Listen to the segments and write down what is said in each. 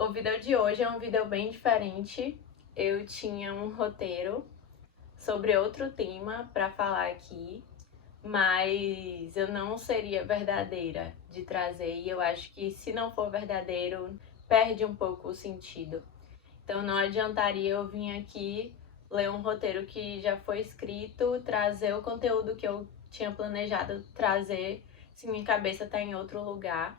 O vídeo de hoje é um vídeo bem diferente. Eu tinha um roteiro sobre outro tema para falar aqui, mas eu não seria verdadeira de trazer e eu acho que se não for verdadeiro, perde um pouco o sentido. Então não adiantaria eu vir aqui ler um roteiro que já foi escrito, trazer o conteúdo que eu tinha planejado trazer se minha cabeça está em outro lugar.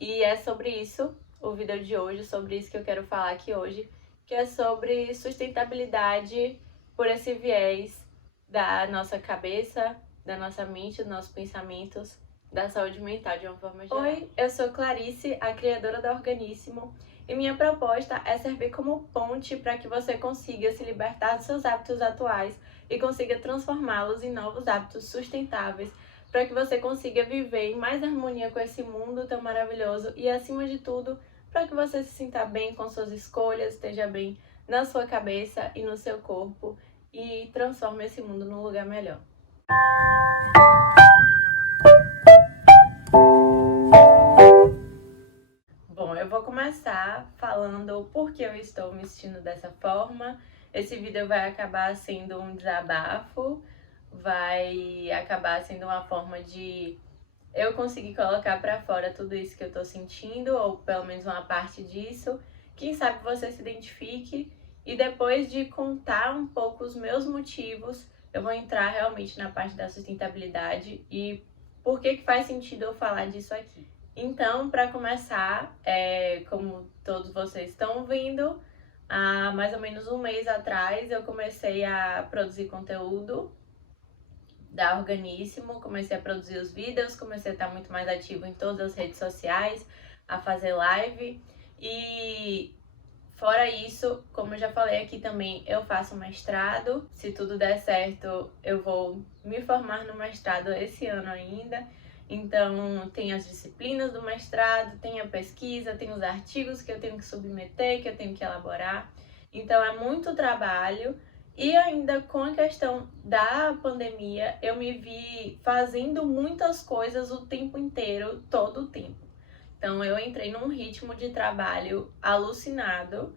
E é sobre isso o vídeo de hoje, sobre isso que eu quero falar aqui hoje, que é sobre sustentabilidade por esse viés da nossa cabeça, da nossa mente, dos nossos pensamentos, da saúde mental de uma forma geral. Oi, eu sou Clarice, a criadora da Organíssimo, e minha proposta é servir como ponte para que você consiga se libertar dos seus hábitos atuais e consiga transformá-los em novos hábitos sustentáveis, para que você consiga viver em mais harmonia com esse mundo tão maravilhoso e, acima de tudo, para que você se sinta bem com suas escolhas, esteja bem na sua cabeça e no seu corpo e transforme esse mundo num lugar melhor. Bom, eu vou começar falando por que eu estou me sentindo dessa forma. Esse vídeo vai acabar sendo um desabafo, vai acabar sendo uma forma de eu conseguir colocar pra fora tudo isso que eu tô sentindo, ou pelo menos uma parte disso. Quem sabe você se identifique, e depois de contar um pouco os meus motivos, eu vou entrar realmente na parte da sustentabilidade e por que faz sentido eu falar disso aqui. Então, para começar, como todos vocês estão vendo, há mais ou menos um mês atrás eu comecei a produzir conteúdo da Organíssimo, comecei a produzir os vídeos, comecei a estar muito mais ativo em todas as redes sociais, a fazer live. E fora isso, como eu já falei aqui também, eu faço mestrado. Se tudo der certo, eu vou me formar no mestrado esse ano ainda. Então, tem as disciplinas do mestrado, tem a pesquisa, tem os artigos que eu tenho que submeter, que eu tenho que elaborar. Então, é muito trabalho. E ainda com a questão da pandemia, eu me vi fazendo muitas coisas o tempo inteiro, todo o tempo. Então, eu entrei num ritmo de trabalho alucinado.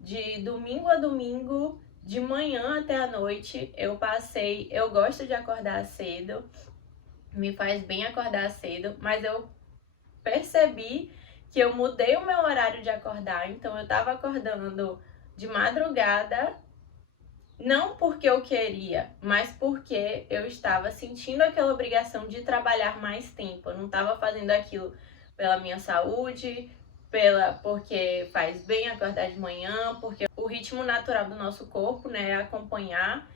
De domingo a domingo, de manhã até a noite, eu gosto de acordar cedo, me faz bem acordar cedo, mas eu percebi que eu mudei o meu horário de acordar, então eu tava acordando de madrugada, não porque eu queria, mas porque eu estava sentindo aquela obrigação de trabalhar mais tempo. Eu não estava fazendo aquilo pela minha saúde, porque faz bem acordar de manhã, porque o ritmo natural do nosso corpo, né, é acompanhar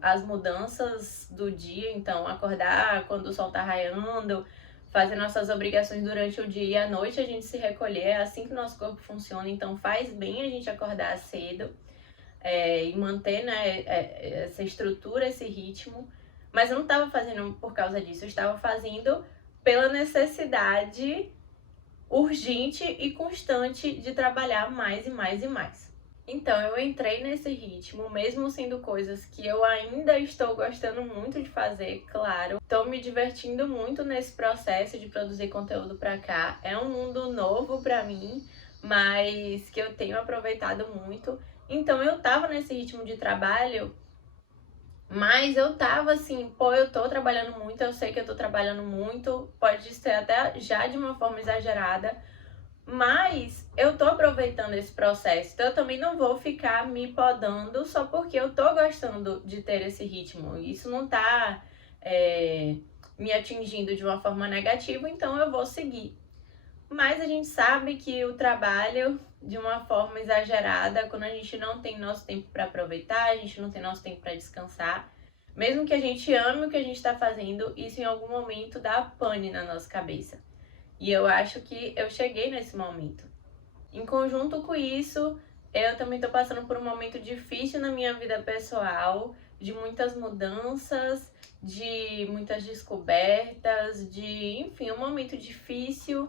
as mudanças do dia. Então, acordar quando o sol tá raiando, fazer nossas obrigações durante o dia e à noite a gente se recolher, é assim que o nosso corpo funciona. Então, faz bem a gente acordar cedo. E manter, né, essa estrutura, esse ritmo. Mas eu não estava fazendo por causa disso, eu estava fazendo pela necessidade urgente e constante de trabalhar mais e mais e mais. Então eu entrei nesse ritmo, mesmo sendo coisas que eu ainda estou gostando muito de fazer, claro. Estou me divertindo muito nesse processo de produzir conteúdo para cá. É um mundo novo para mim, mas que eu tenho aproveitado muito. Então eu tava nesse ritmo de trabalho, mas eu tava assim, eu tô trabalhando muito, eu sei que eu tô trabalhando muito, pode ser até já de uma forma exagerada, mas eu tô aproveitando esse processo, então eu também não vou ficar me podando só porque eu tô gostando de ter esse ritmo. Isso não tá me atingindo de uma forma negativa, então eu vou seguir. Mas a gente sabe que o trabalho, de uma forma exagerada, quando a gente não tem nosso tempo para aproveitar, a gente não tem nosso tempo para descansar, mesmo que a gente ame o que a gente está fazendo, isso em algum momento dá pane na nossa cabeça. E eu acho que eu cheguei nesse momento. Em conjunto com isso, eu também estou passando por um momento difícil na minha vida pessoal, de muitas mudanças, de muitas descobertas, enfim, um momento difícil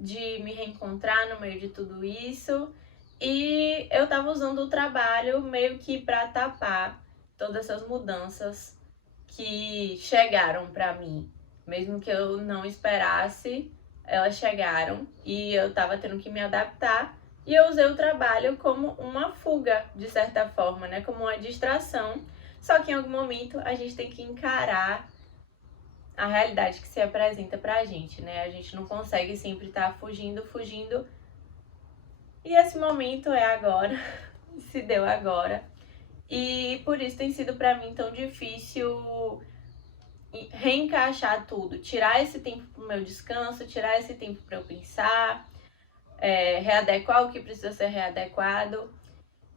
de me reencontrar no meio de tudo isso. E eu tava usando o trabalho meio que para tapar todas essas mudanças que chegaram para mim, mesmo que eu não esperasse. elas chegaram e eu tava tendo que me adaptar. E eu usei o trabalho como uma fuga, de certa forma, né? Como uma distração. Só que em algum momento a gente tem que encarar a realidade que se apresenta pra gente, né? A gente não consegue sempre estar fugindo. E esse momento é agora, se deu agora. E por isso tem sido pra mim tão difícil reencaixar tudo, tirar esse tempo pro meu descanso, tirar esse tempo para eu pensar, readequar o que precisa ser readequado.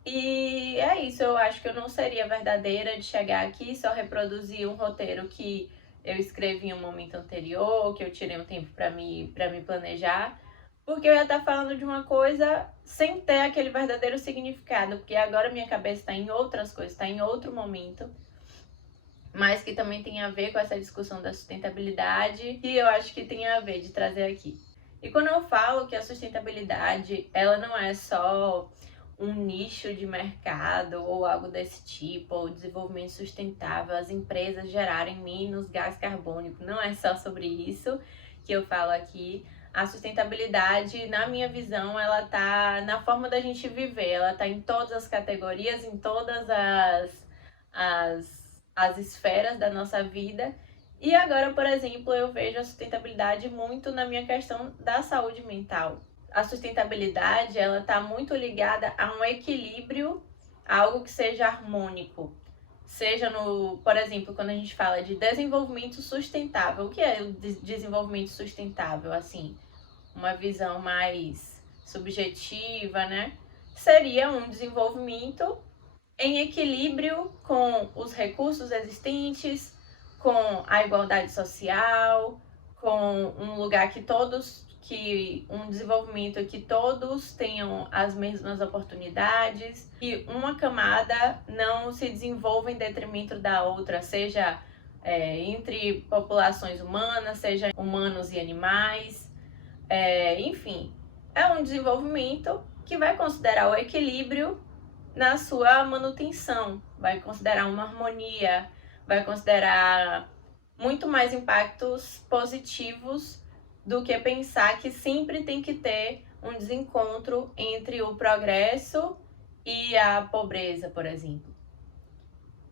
E é isso, eu acho que eu não seria verdadeira de chegar aqui e só reproduzir um roteiro que eu escrevi em um momento anterior, que eu tirei um tempo para me planejar, porque eu ia estar falando de uma coisa sem ter aquele verdadeiro significado, porque agora minha cabeça está em outras coisas, está em outro momento, mas que também tem a ver com essa discussão da sustentabilidade, e eu acho que tem a ver de trazer aqui. E quando eu falo que a sustentabilidade, ela não é só um nicho de mercado ou algo desse tipo, ou desenvolvimento sustentável, as empresas gerarem menos gás carbônico, não é só sobre isso que eu falo aqui. A sustentabilidade, na minha visão, ela tá na forma da gente viver, ela tá em todas as categorias, em todas as esferas da nossa vida. E agora, por exemplo, eu vejo a sustentabilidade muito na minha questão da saúde mental. A sustentabilidade, ela está muito ligada a um equilíbrio, a algo que seja harmônico. Seja no, por exemplo, quando a gente fala de desenvolvimento sustentável. O que é o desenvolvimento sustentável? Assim, uma visão mais subjetiva, né? Seria um desenvolvimento em equilíbrio com os recursos existentes, com a igualdade social, com um lugar um desenvolvimento que todos tenham as mesmas oportunidades, que uma camada não se desenvolva em detrimento da outra, seja entre populações humanas, seja humanos e animais, enfim, é um desenvolvimento que vai considerar o equilíbrio na sua manutenção, vai considerar uma harmonia, vai considerar muito mais impactos positivos do que pensar que sempre tem que ter um desencontro entre o progresso e a pobreza, por exemplo.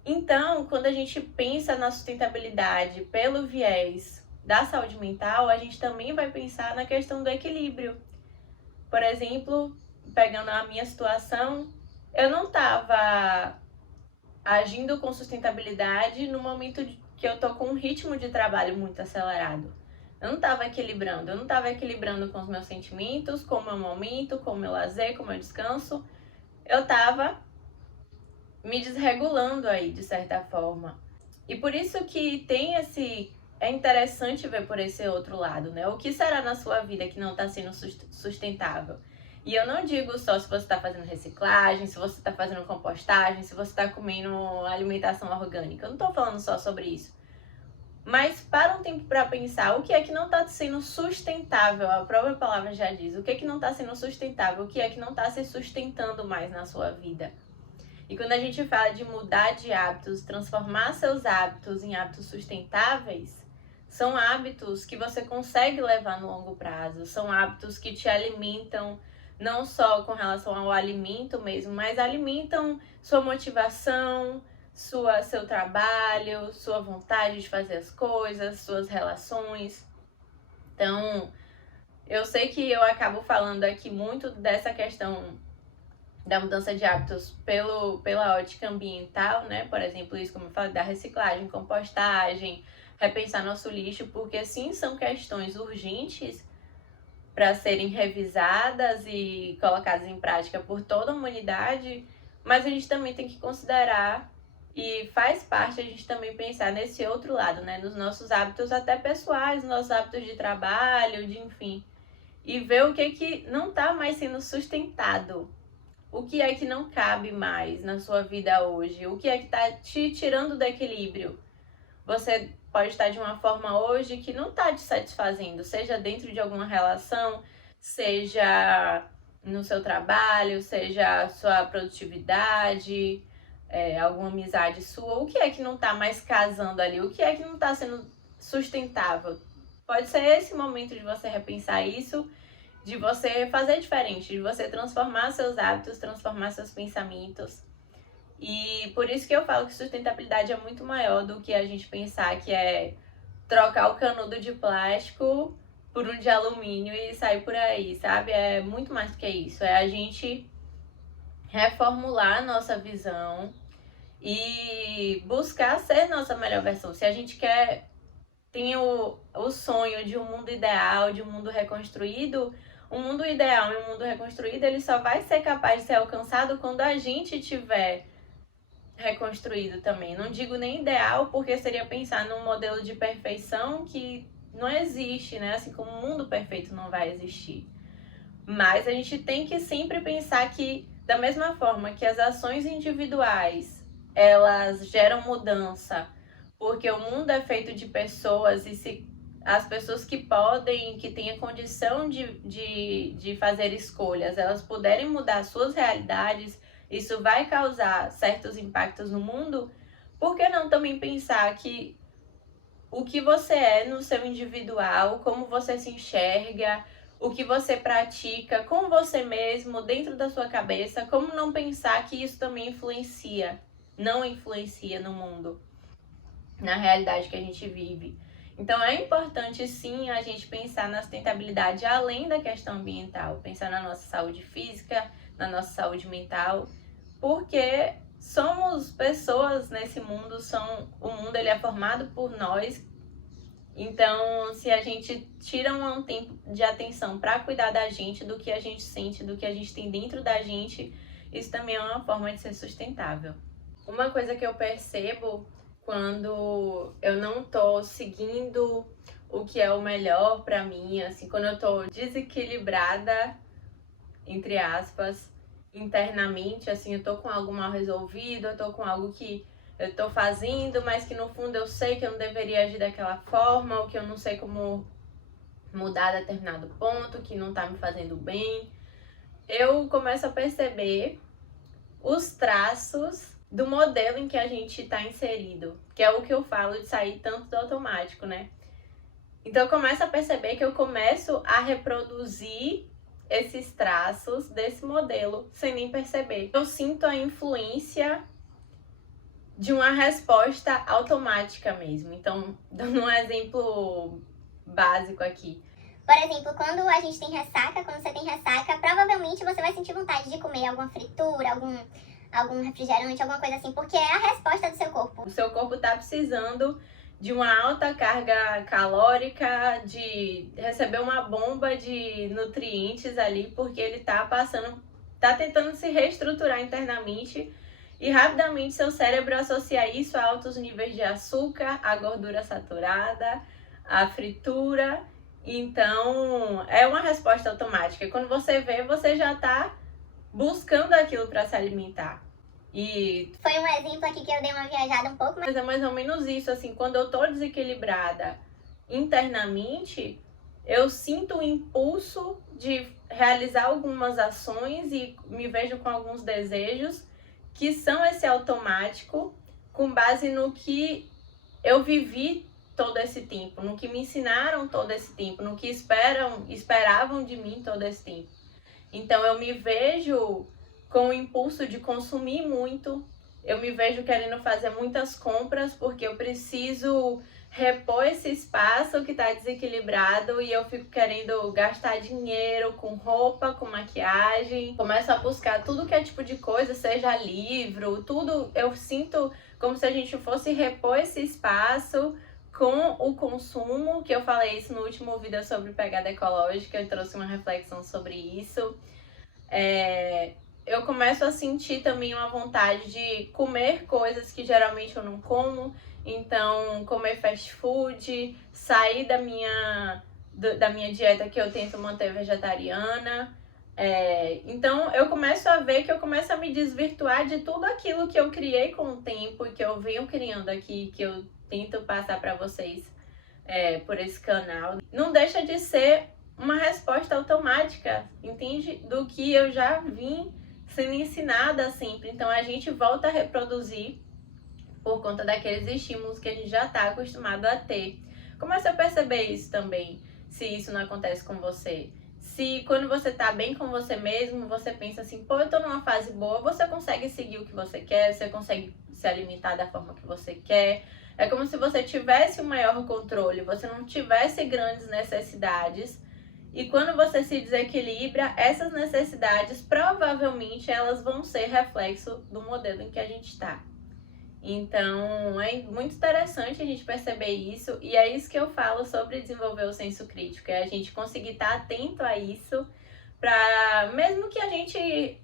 Então, quando a gente pensa na sustentabilidade pelo viés da saúde mental, a gente também vai pensar na questão do equilíbrio. Por exemplo, pegando a minha situação, eu não estava agindo com sustentabilidade no momento que eu tô com um ritmo de trabalho muito acelerado. Eu não estava equilibrando com os meus sentimentos, com o meu momento, com o meu lazer, com o meu descanso. Eu estava me desregulando aí, de certa forma. E por isso que é interessante ver por esse outro lado, né? O que será na sua vida que não está sendo sustentável? E eu não digo só se você está fazendo reciclagem, se você está fazendo compostagem, se você está comendo alimentação orgânica. Eu não estou falando só sobre isso. Mas para um tempo para pensar o que é que não está sendo sustentável, a própria palavra já diz, o que é que não está sendo sustentável, o que é que não está se sustentando mais na sua vida. E quando a gente fala de mudar de hábitos, transformar seus hábitos em hábitos sustentáveis, são hábitos que você consegue levar no longo prazo, são hábitos que te alimentam, não só com relação ao alimento mesmo, mas alimentam sua motivação, seu trabalho, sua vontade de fazer as coisas, suas relações. Então, eu sei que eu acabo falando aqui muito dessa questão da mudança de hábitos pela ótica ambiental, né? Por exemplo, isso como eu falei, da reciclagem, compostagem, repensar nosso lixo, porque sim, são questões urgentes para serem revisadas e colocadas em prática por toda a humanidade, mas a gente também tem que considerar e faz parte a gente também pensar nesse outro lado, né? Nos nossos hábitos até pessoais, nos nossos hábitos de trabalho, de enfim, e ver o que não está mais sendo sustentado. O que é que não cabe mais na sua vida hoje? O que é que está te tirando do equilíbrio? Você pode estar de uma forma hoje que não está te satisfazendo, seja dentro de alguma relação, seja no seu trabalho, seja a sua produtividade, alguma amizade sua. O que é que não está mais casando ali? O que é que não está sendo sustentável? pode ser esse momento de você repensar isso, de você fazer diferente, de você transformar seus hábitos, transformar seus pensamentos. E por isso que eu falo que sustentabilidade é muito maior do que a gente pensar que é trocar o canudo de plástico por um de alumínio e sair por aí, sabe? É muito mais do que isso. É a gente reformular a nossa visão e buscar ser nossa melhor versão. Se a gente tem o sonho de um mundo ideal, de um mundo reconstruído, um mundo ideal e um mundo reconstruído, ele só vai ser capaz de ser alcançado quando a gente tiver reconstruído também. Não digo nem ideal, porque seria pensar num modelo de perfeição que não existe, né? Assim como o mundo perfeito não vai existir. Mas a gente tem que sempre pensar que, da mesma forma que as ações individuais, elas geram mudança, porque o mundo é feito de pessoas e se as pessoas que podem, que têm a condição de fazer escolhas, elas puderem mudar suas realidades, isso vai causar certos impactos no mundo. Por que não também pensar que o que você é no seu individual, como você se enxerga, o que você pratica com você mesmo, dentro da sua cabeça, como não pensar que isso também não influencia no mundo, na realidade que a gente vive. Então é importante sim a gente pensar na sustentabilidade além da questão ambiental, pensar na nossa saúde física, na nossa saúde mental, porque somos pessoas nesse mundo, o mundo ele é formado por nós. Então, se a gente tira um tempo de atenção para cuidar da gente, do que a gente sente, do que a gente tem dentro da gente, isso também é uma forma de ser sustentável. Uma coisa que eu percebo quando eu não tô seguindo o que é o melhor para mim, assim, quando eu tô desequilibrada, entre aspas, internamente, assim, eu tô com algo mal resolvido, eu tô com algo que eu tô fazendo, mas que no fundo eu sei que eu não deveria agir daquela forma, ou que eu não sei como mudar determinado ponto, que não tá me fazendo bem. Eu começo a perceber os traços do modelo em que a gente tá inserido, que é o que eu falo de sair tanto do automático, né? Então eu começo a perceber que eu começo a reproduzir esses traços desse modelo sem nem perceber. Eu sinto a influência de uma resposta automática mesmo. Então, dando um exemplo básico aqui. Por exemplo, quando a gente tem ressaca, quando você tem ressaca, provavelmente você vai sentir vontade de comer alguma fritura, algum refrigerante, alguma coisa assim, porque é a resposta do seu corpo. O seu corpo tá precisando de uma alta carga calórica, de receber uma bomba de nutrientes ali, porque ele tá tentando se reestruturar internamente. E rapidamente seu cérebro associa isso a altos níveis de açúcar, a gordura saturada, a fritura. Então, é uma resposta automática. E quando você vê, você já está buscando aquilo para se alimentar. E foi um exemplo aqui que eu dei uma viajada um pouco, mas é mais ou menos isso, assim, quando eu tô desequilibrada internamente, eu sinto o impulso de realizar algumas ações e me vejo com alguns desejos que são esse automático, com base no que eu vivi todo esse tempo, no que me ensinaram todo esse tempo, no que esperavam de mim todo esse tempo. Então eu me vejo com o impulso de consumir muito, eu me vejo querendo fazer muitas compras porque eu preciso repor esse espaço que está desequilibrado e eu fico querendo gastar dinheiro com roupa, com maquiagem. Começo a buscar tudo que é tipo de coisa, seja livro, tudo. Eu sinto como se a gente fosse repor esse espaço com o consumo, que eu falei isso no último vídeo sobre pegada ecológica, eu trouxe uma reflexão sobre isso. Eu começo a sentir também uma vontade de comer coisas que geralmente eu não como. Então, comer fast food, sair da minha dieta que eu tento manter vegetariana. Então, eu começo a ver que eu começo a me desvirtuar de tudo aquilo que eu criei com o tempo e que eu venho criando aqui, que eu tento passar para vocês por esse canal. Não deixa de ser uma resposta automática, entende? Do que eu já vim sendo ensinada sempre. Então, a gente volta a reproduzir por conta daqueles estímulos que a gente já está acostumado a ter. Comece a perceber isso também, se isso não acontece com você. Se quando você tá bem com você mesmo, você pensa assim, pô, eu tô numa fase boa, você consegue seguir o que você quer, você consegue se alimentar da forma que você quer. É como se você tivesse um maior controle, você não tivesse grandes necessidades. E quando você se desequilibra, essas necessidades, provavelmente, elas vão ser reflexo do modelo em que a gente está. Então, é muito interessante a gente perceber isso, e é isso que eu falo sobre desenvolver o senso crítico, é a gente conseguir estar atento a isso, para mesmo que a gente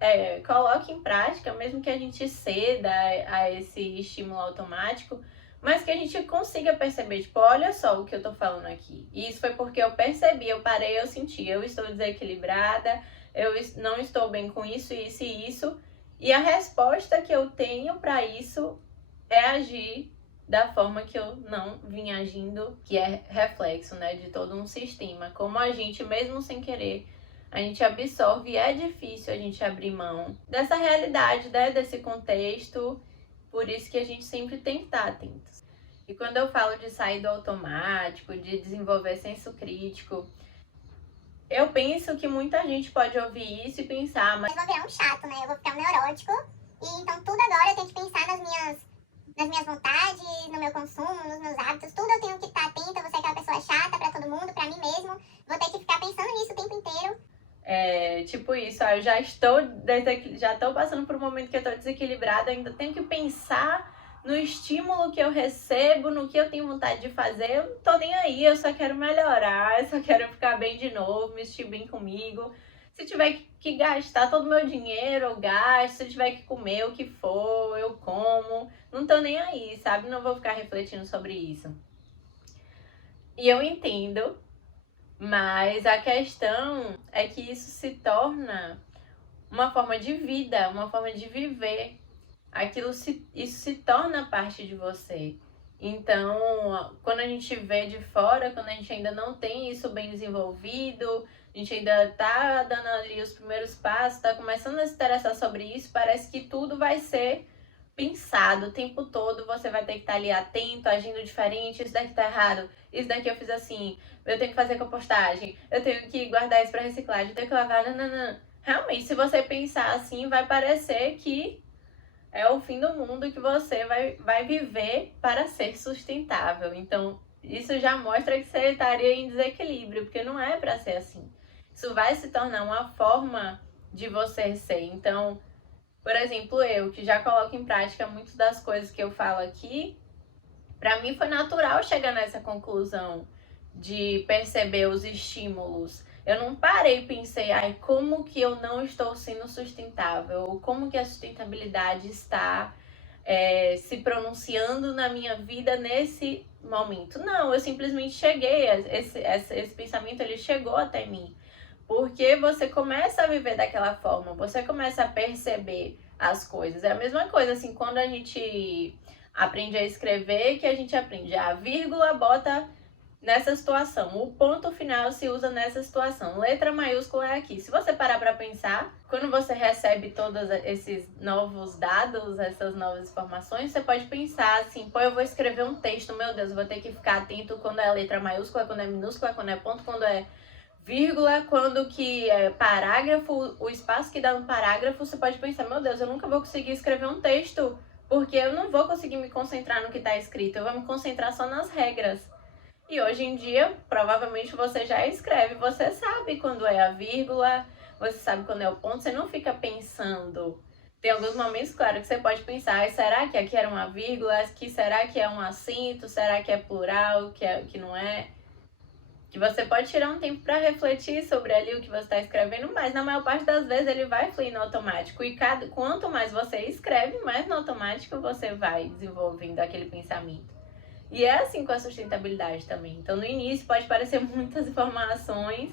coloque em prática, mesmo que a gente ceda a esse estímulo automático, mas que a gente consiga perceber, tipo, olha só o que eu tô falando aqui. E isso foi porque eu percebi, eu parei, eu senti, eu estou desequilibrada, eu não estou bem com isso, isso e isso, e a resposta que eu tenho para isso é agir da forma que eu não vim agindo, que é reflexo, né, de todo um sistema. Como a gente, mesmo sem querer, a gente absorve, e é difícil a gente abrir mão dessa realidade, né, desse contexto, por isso que a gente sempre tem que estar atentos. E quando eu falo de sair do automático, de desenvolver senso crítico, eu penso que muita gente pode ouvir isso e pensar, mas eu vou virar um chato, né, eu vou ficar um neurótico, e então tudo agora eu tenho que pensar nas minhas vontades, no meu consumo, nos meus hábitos, tudo eu tenho que estar atenta, vou ser aquela pessoa chata pra todo mundo, pra mim mesmo, vou ter que ficar pensando nisso o tempo inteiro. Tipo isso, ó, eu já estou passando por um momento que eu estou desequilibrada, ainda tenho que pensar no estímulo que eu recebo, no que eu tenho vontade de fazer, eu não tô nem aí, eu só quero melhorar, eu só quero ficar bem de novo, me sentir bem comigo. Se tiver que gastar todo o meu dinheiro, eu gasto. Se tiver que comer o que for, eu como. Não tô nem aí, sabe? Não vou ficar refletindo sobre isso. E eu entendo, mas a questão é que isso se torna uma forma de vida, uma forma de viver. Isso se torna parte de você. Então, quando a gente vê de fora, quando a gente ainda não tem isso bem desenvolvido, a gente ainda tá dando ali os primeiros passos, tá começando a se interessar sobre isso, parece que tudo vai ser pensado o tempo todo, você vai ter que estar ali atento, agindo diferente, isso daqui tá errado, isso daqui eu fiz assim, eu tenho que fazer compostagem, eu tenho que guardar isso para reciclagem, eu tenho que lavar, não. Realmente, se você pensar assim, vai parecer que é o fim do mundo, que você vai viver para ser sustentável. Então, isso já mostra que você estaria em desequilíbrio, porque não é para ser assim. Isso vai se tornar uma forma de você ser. Então, por exemplo, eu que já coloco em prática muitas das coisas que eu falo aqui, para mim foi natural chegar nessa conclusão de perceber os estímulos. Eu não parei e pensei, ai, como que eu não estou sendo sustentável? Ou como que a sustentabilidade está se pronunciando na minha vida nesse momento? Não, eu simplesmente cheguei, esse pensamento ele chegou até mim. Porque você começa a viver daquela forma, você começa a perceber as coisas. É a mesma coisa, assim, quando a gente aprende a escrever, que a gente aprende a vírgula, bota nessa situação, o ponto final se usa nessa situação, letra maiúscula é aqui. Se você parar para pensar, quando você recebe todos esses novos dados, essas novas informações, você pode pensar assim, pô, eu vou escrever um texto, meu Deus, eu vou ter que ficar atento quando é letra maiúscula, quando é minúscula, quando é ponto, quando é vírgula, quando que é parágrafo, o espaço que dá no parágrafo, você pode pensar, meu Deus, eu nunca vou conseguir escrever um texto, porque eu não vou conseguir me concentrar no que está escrito, eu vou me concentrar só nas regras. E hoje em dia, provavelmente você já escreve, você sabe quando é a vírgula, você sabe quando é o ponto, você não fica pensando. Tem alguns momentos, claro, que você pode pensar, será que aqui era uma vírgula? Aqui será que é um acento? Será que é plural? Que não é? Que você pode tirar um tempo para refletir sobre ali o que você está escrevendo, mas na maior parte das vezes ele vai fluir no automático. E quanto mais você escreve, mais no automático você vai desenvolvendo aquele pensamento. E é assim com a sustentabilidade também. Então, no início pode parecer muitas informações,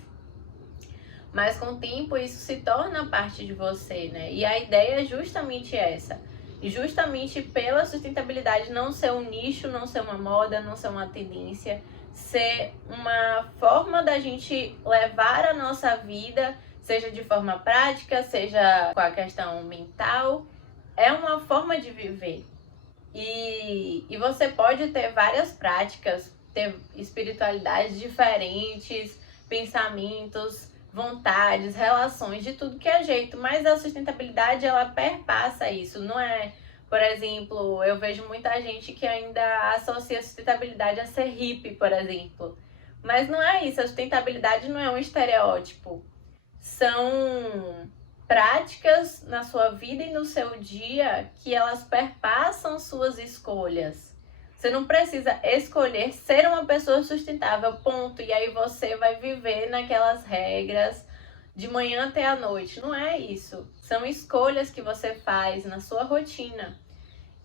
mas com o tempo isso se torna parte de você, né? E a ideia é justamente essa. E justamente pela sustentabilidade não ser um nicho, não ser uma moda, não ser uma tendência, ser uma forma da gente levar a nossa vida, seja de forma prática, seja com a questão mental, é uma forma de viver. E você pode ter várias práticas ter espiritualidades diferentes, pensamentos, vontades, relações, de tudo que é jeito, mas a sustentabilidade ela perpassa isso, não é, por exemplo, eu vejo muita gente que ainda associa a sustentabilidade a ser hippie, por exemplo, mas não é isso, a sustentabilidade não é um estereótipo, são práticas na sua vida e no seu dia que elas perpassam suas escolhas. Você não precisa escolher ser uma pessoa sustentável, ponto. E aí você vai viver naquelas regras de manhã até a noite. Não é isso. São escolhas que você faz na sua rotina.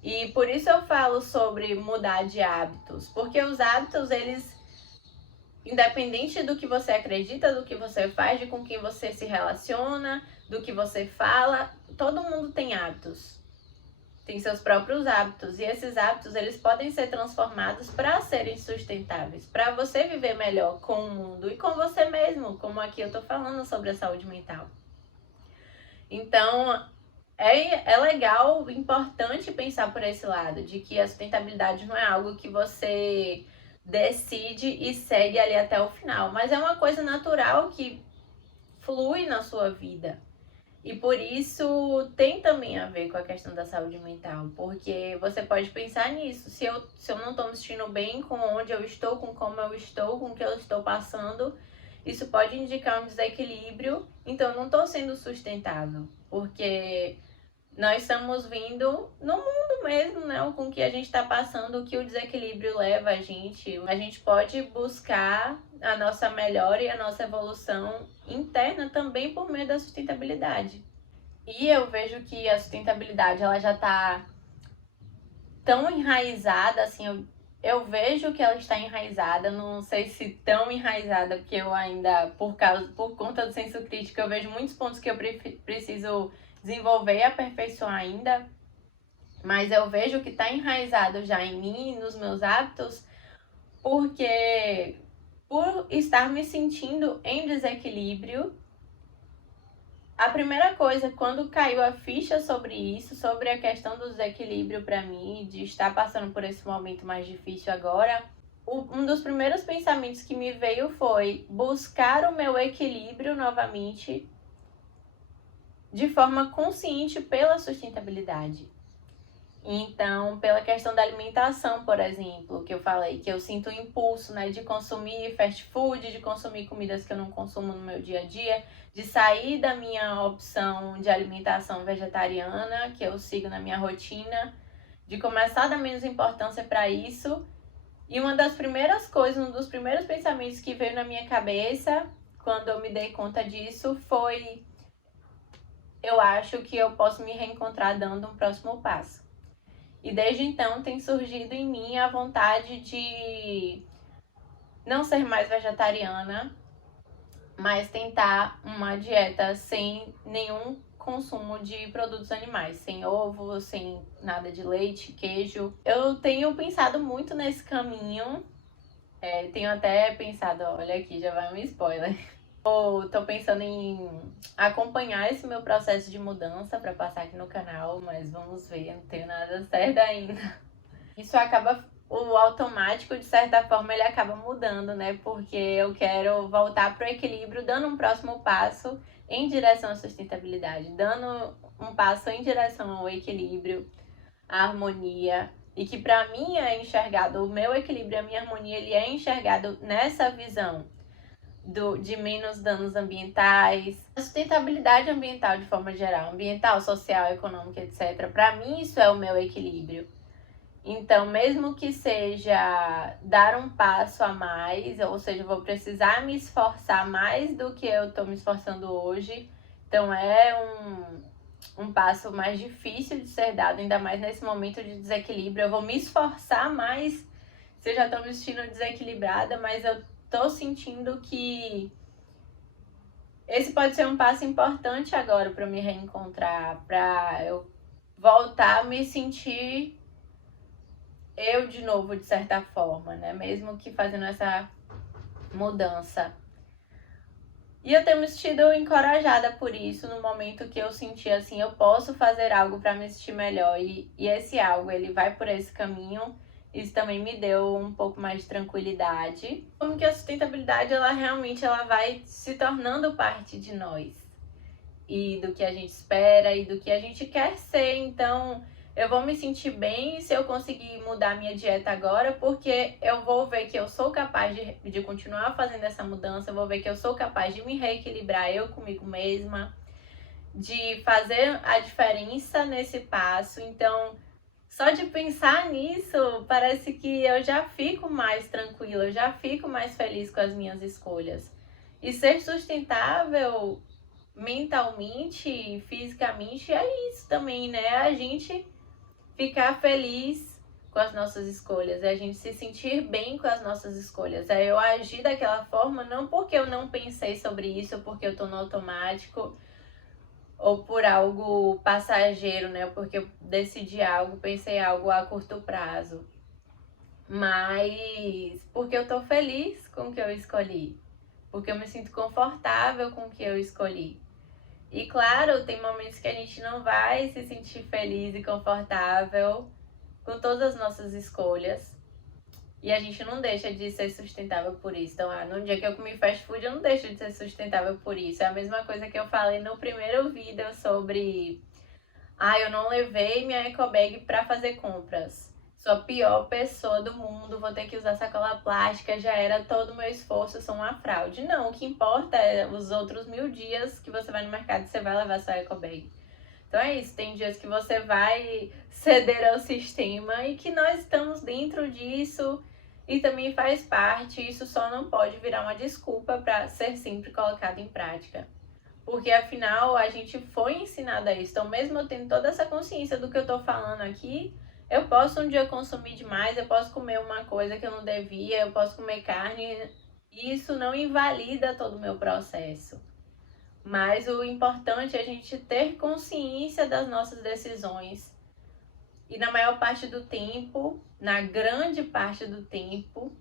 E por isso eu falo sobre mudar de hábitos. Porque os hábitos, eles, independente do que você acredita, do que você faz, de com quem você se relaciona, do que você fala, todo mundo tem hábitos. Tem seus próprios hábitos, e esses hábitos eles podem ser transformados para serem sustentáveis, para você viver melhor com o mundo e com você mesmo, como aqui eu tô falando sobre a saúde mental. Então, é legal, importante pensar por esse lado, de que a sustentabilidade não é algo que você decide e segue ali até o final, mas é uma coisa natural que flui na sua vida. E por isso tem também a ver com a questão da saúde mental, porque você pode pensar nisso. Se eu não estou me sentindo bem com onde eu estou, com como eu estou, com o que eu estou passando, isso pode indicar um desequilíbrio, então eu não estou sendo sustentável, porque nós estamos vindo no mundo mesmo, né? Com o que a gente está passando, o que o desequilíbrio leva a gente. A gente pode buscar a nossa melhora e a nossa evolução interna também por meio da sustentabilidade. E eu vejo que a sustentabilidade ela já está tão enraizada, assim, eu vejo que ela está enraizada, não sei se tão enraizada, porque eu ainda, por conta do senso crítico, eu vejo muitos pontos que eu preciso desenvolver e aperfeiçoar ainda, mas eu vejo que está enraizado já em mim, nos meus hábitos, porque por estar me sentindo em desequilíbrio, a primeira coisa, quando caiu a ficha sobre isso, sobre a questão do desequilíbrio para mim, de estar passando por esse momento mais difícil agora, um dos primeiros pensamentos que me veio foi buscar o meu equilíbrio novamente de forma consciente pela sustentabilidade. Então, pela questão da alimentação, por exemplo, que eu falei, que eu sinto o impulso, né, de consumir fast food, de consumir comidas que eu não consumo no meu dia a dia, de sair da minha opção de alimentação vegetariana, que eu sigo na minha rotina, de começar a dar menos importância para isso. E uma das primeiras coisas, um dos primeiros pensamentos que veio na minha cabeça, quando eu me dei conta disso, foi: eu acho que eu posso me reencontrar dando um próximo passo. E desde então tem surgido em mim a vontade de não ser mais vegetariana, mas tentar uma dieta sem nenhum consumo de produtos animais, sem ovo, sem nada de leite, queijo. Eu tenho pensado muito nesse caminho, tenho até pensado, olha aqui, já vai um spoiler. Tô pensando em acompanhar esse meu processo de mudança para passar aqui no canal, mas vamos ver, não tenho nada certo ainda. Isso acaba, o automático, de certa forma, ele acaba mudando, né? Porque eu quero voltar para o equilíbrio, dando um próximo passo em direção à sustentabilidade, dando um passo em direção ao equilíbrio, à harmonia. E que para mim é enxergado, o meu equilíbrio, a minha harmonia, ele é enxergado nessa visão de menos danos ambientais, a sustentabilidade ambiental de forma geral, ambiental, social, econômica, etc. Para mim isso é o meu equilíbrio. Então, mesmo que seja dar um passo a mais, ou seja, eu vou precisar me esforçar mais do que eu estou me esforçando hoje, então é um passo mais difícil de ser dado, ainda mais nesse momento de desequilíbrio. Eu vou me esforçar mais se eu já estou me sentindo desequilibrada, mas eu tô sentindo que esse pode ser um passo importante agora para me reencontrar, para eu voltar a me sentir eu de novo, de certa forma, né? Mesmo que fazendo essa mudança. E eu tenho me sentido encorajada por isso, no momento que eu senti assim, eu posso fazer algo para me sentir melhor. E esse algo, ele vai por esse caminho. Isso também me deu um pouco mais de tranquilidade. Como que a sustentabilidade, ela vai se tornando parte de nós. E do que a gente espera e do que a gente quer ser. Então, eu vou me sentir bem se eu conseguir mudar minha dieta agora, porque eu vou ver que eu sou capaz de continuar fazendo essa mudança, eu vou ver que eu sou capaz de me reequilibrar eu comigo mesma, de fazer a diferença nesse passo. Então, só de pensar nisso, parece que eu já fico mais tranquila, eu já fico mais feliz com as minhas escolhas. E ser sustentável mentalmente e fisicamente é isso também, né? A gente ficar feliz com as nossas escolhas, é a gente se sentir bem com as nossas escolhas. É eu agir daquela forma não porque eu não pensei sobre isso, porque eu tô no automático, ou por algo passageiro, né? Porque eu decidi algo, pensei algo a curto prazo. Mas porque eu tô feliz com o que eu escolhi. Porque eu me sinto confortável com o que eu escolhi. E claro, tem momentos que a gente não vai se sentir feliz e confortável com todas as nossas escolhas. E a gente não deixa de ser sustentável por isso. Então, no dia que eu comi fast food, eu não deixo de ser sustentável por isso. É a mesma coisa que eu falei no primeiro vídeo sobre... eu não levei minha ecobag pra fazer compras. Sou a pior pessoa do mundo, vou ter que usar sacola plástica, já era todo o meu esforço, sou uma fraude. Não, o que importa é os outros 1000 dias que você vai no mercado e você vai levar sua ecobag. Então é isso, tem dias que você vai ceder ao sistema e que nós estamos dentro disso e também faz parte. Isso só não pode virar uma desculpa para ser sempre colocado em prática. Porque afinal a gente foi ensinado a isso. Então mesmo eu tendo toda essa consciência do que eu tô falando aqui, eu posso um dia consumir demais, eu posso comer uma coisa que eu não devia, eu posso comer carne. E isso não invalida todo o meu processo. Mas o importante é a gente ter consciência das nossas decisões. E na maior parte do tempo, na grande parte do tempo,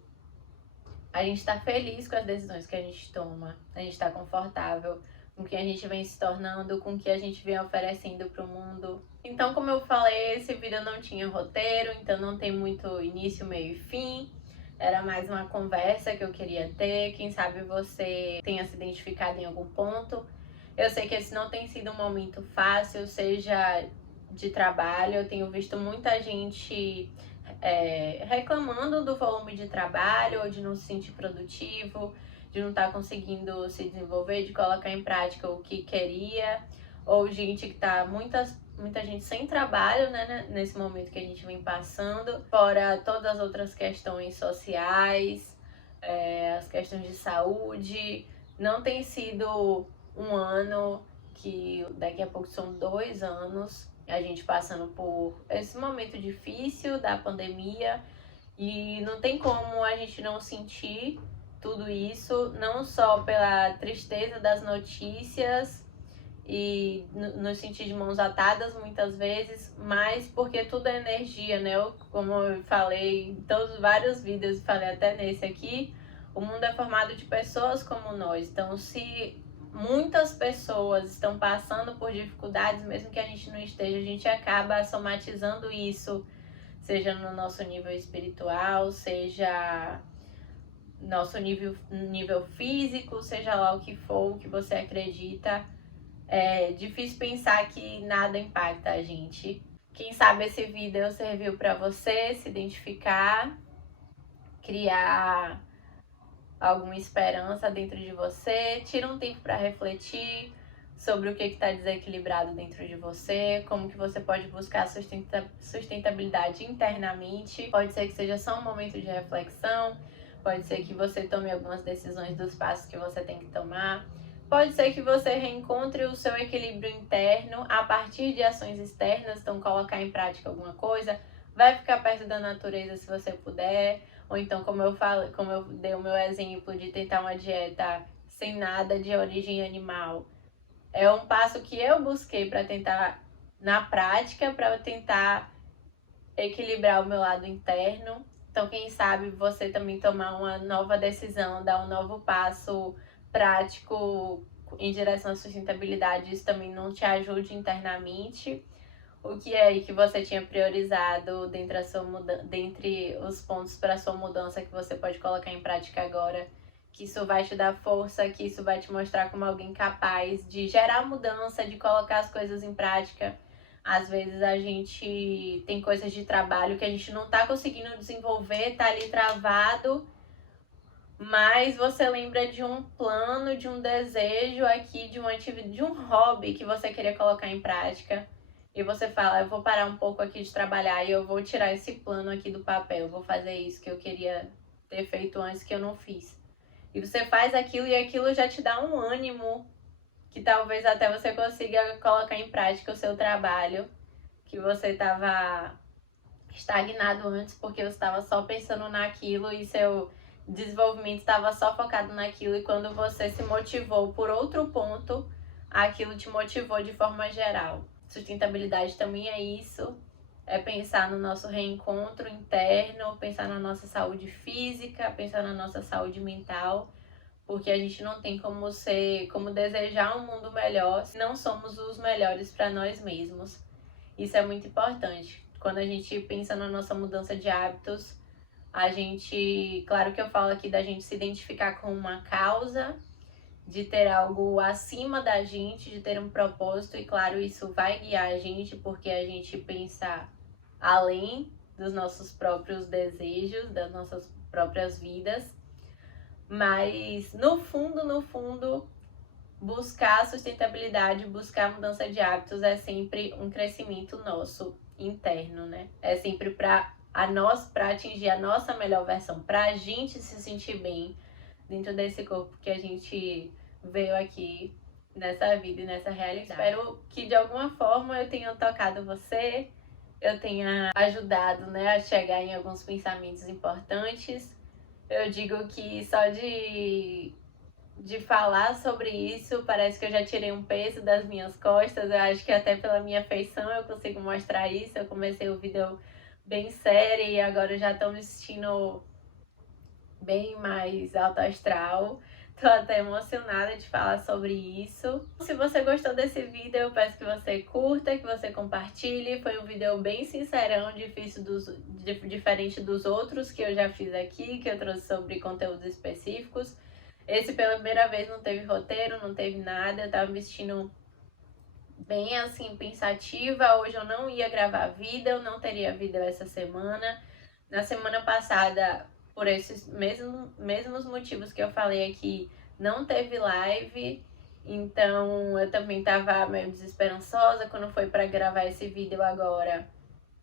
a gente está feliz com as decisões que a gente toma. A gente está confortável com o que a gente vem se tornando, com o que a gente vem oferecendo para o mundo. Então, como eu falei, esse vídeo não tinha roteiro, então não tem muito início, meio e fim. Era mais uma conversa que eu queria ter. Quem sabe você tenha se identificado em algum ponto. Eu sei que esse não tem sido um momento fácil, seja de trabalho. Eu tenho visto muita gente reclamando do volume de trabalho, ou de não se sentir produtivo, de não estar conseguindo se desenvolver, de colocar em prática o que queria, ou gente que tá muita gente sem trabalho, né, nesse momento que a gente vem passando, fora todas as outras questões sociais, as questões de saúde. Não tem sido um ano, que daqui a pouco são 2 anos, a gente passando por esse momento difícil da pandemia, e não tem como a gente não sentir tudo isso, não só pela tristeza das notícias e nos sentir de mãos atadas muitas vezes, mas porque tudo é energia, né? Como eu falei em todos vários vídeos, falei até nesse aqui, o mundo é formado de pessoas como nós. Então, se muitas pessoas estão passando por dificuldades, mesmo que a gente não esteja, a gente acaba somatizando isso, seja no nosso nível espiritual, seja nosso nível físico, seja lá o que for, o que você acredita. É difícil pensar que nada impacta a gente. Quem sabe esse vídeo serviu para você se identificar, criar alguma esperança dentro de você. Tira um tempo para refletir sobre o que está desequilibrado dentro de você, como que você pode buscar sustentabilidade internamente. Pode ser que seja só um momento de reflexão, pode ser que você tome algumas decisões dos passos que você tem que tomar. Pode ser que você reencontre o seu equilíbrio interno a partir de ações externas, então colocar em prática alguma coisa, vai ficar perto da natureza se você puder, ou então como eu dei o meu exemplo de tentar uma dieta sem nada de origem animal. É um passo que eu busquei para tentar na prática, para tentar equilibrar o meu lado interno. Então, quem sabe você também tomar uma nova decisão, dar um novo passo prático em direção à sustentabilidade, isso também não te ajude internamente. o que é aí que você tinha priorizado dentre os pontos para sua mudança que você pode colocar em prática agora, que isso vai te dar força, que isso vai te mostrar como alguém capaz de gerar mudança, de colocar as coisas em prática. Às vezes a gente tem coisas de trabalho que a gente não tá conseguindo desenvolver, tá ali travado, mas você lembra de um plano, de um desejo aqui, de uma atividade, de um hobby que você queria colocar em prática. E você fala, eu vou parar um pouco aqui de trabalhar e eu vou tirar esse plano aqui do papel, eu vou fazer isso que eu queria ter feito antes que eu não fiz. E você faz aquilo e aquilo já te dá um ânimo que talvez até você consiga colocar em prática o seu trabalho, que você estava estagnado antes porque você estava só pensando naquilo e seu desenvolvimento estava só focado naquilo, e quando você se motivou por outro ponto, aquilo te motivou de forma geral. Sustentabilidade também é isso, é pensar no nosso reencontro interno, pensar na nossa saúde física, pensar na nossa saúde mental, porque a gente não tem como desejar um mundo melhor se não somos os melhores para nós mesmos. Isso é muito importante. Quando a gente pensa na nossa mudança de hábitos, a gente, claro que eu falo aqui da gente se identificar com uma causa, de ter algo acima da gente, de ter um propósito, e claro, isso vai guiar a gente, porque a gente pensa além dos nossos próprios desejos, das nossas próprias vidas. Mas no fundo, buscar a sustentabilidade, buscar a mudança de hábitos é sempre um crescimento nosso interno, né? É sempre para atingir a nossa melhor versão, para a gente se sentir bem dentro desse corpo que a gente veio aqui nessa vida e nessa realidade. Espero que de alguma forma eu tenha tocado você, eu tenha ajudado, né, a chegar em alguns pensamentos importantes. Eu digo que só de falar sobre isso, parece que eu já tirei um peso das minhas costas. Eu acho que até pela minha feição eu consigo mostrar isso. Eu comecei o vídeo bem sério e agora eu já estou me sentindo bem mais alto astral. Tô até emocionada de falar sobre isso. Se você gostou desse vídeo, eu peço que você curta, que você compartilhe. Foi um vídeo bem sincerão, diferente dos outros que eu já fiz aqui, que eu trouxe sobre conteúdos específicos. Esse pela primeira vez não teve roteiro, não teve nada. Eu tava me sentindo bem assim, pensativa. Hoje eu não ia gravar vídeo, eu não teria vídeo essa semana. Na semana passada, por esses mesmos motivos que eu falei aqui, não teve live, então eu também tava meio desesperançosa quando foi para gravar esse vídeo agora.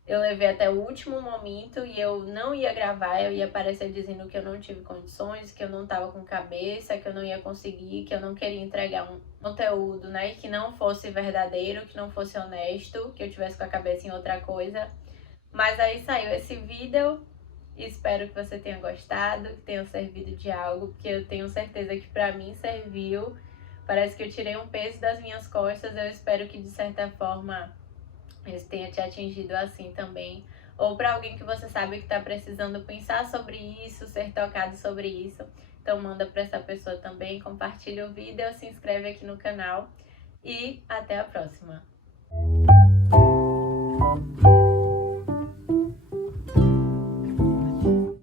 Eu levei até o último momento e eu não ia gravar, eu ia aparecer dizendo que eu não tive condições, que eu não tava com cabeça, que eu não ia conseguir, que eu não queria entregar um conteúdo, né, que não fosse verdadeiro, que não fosse honesto, que eu tivesse com a cabeça em outra coisa. Mas aí saiu esse vídeo. Espero que você tenha gostado, que tenha servido de algo, porque eu tenho certeza que pra mim serviu. Parece que eu tirei um peso das minhas costas. Eu espero que de certa forma isso tenha te atingido assim também. Ou pra alguém que você sabe que tá precisando pensar sobre isso, ser tocado sobre isso. Então manda pra essa pessoa também, compartilha o vídeo, se inscreve aqui no canal e até a próxima.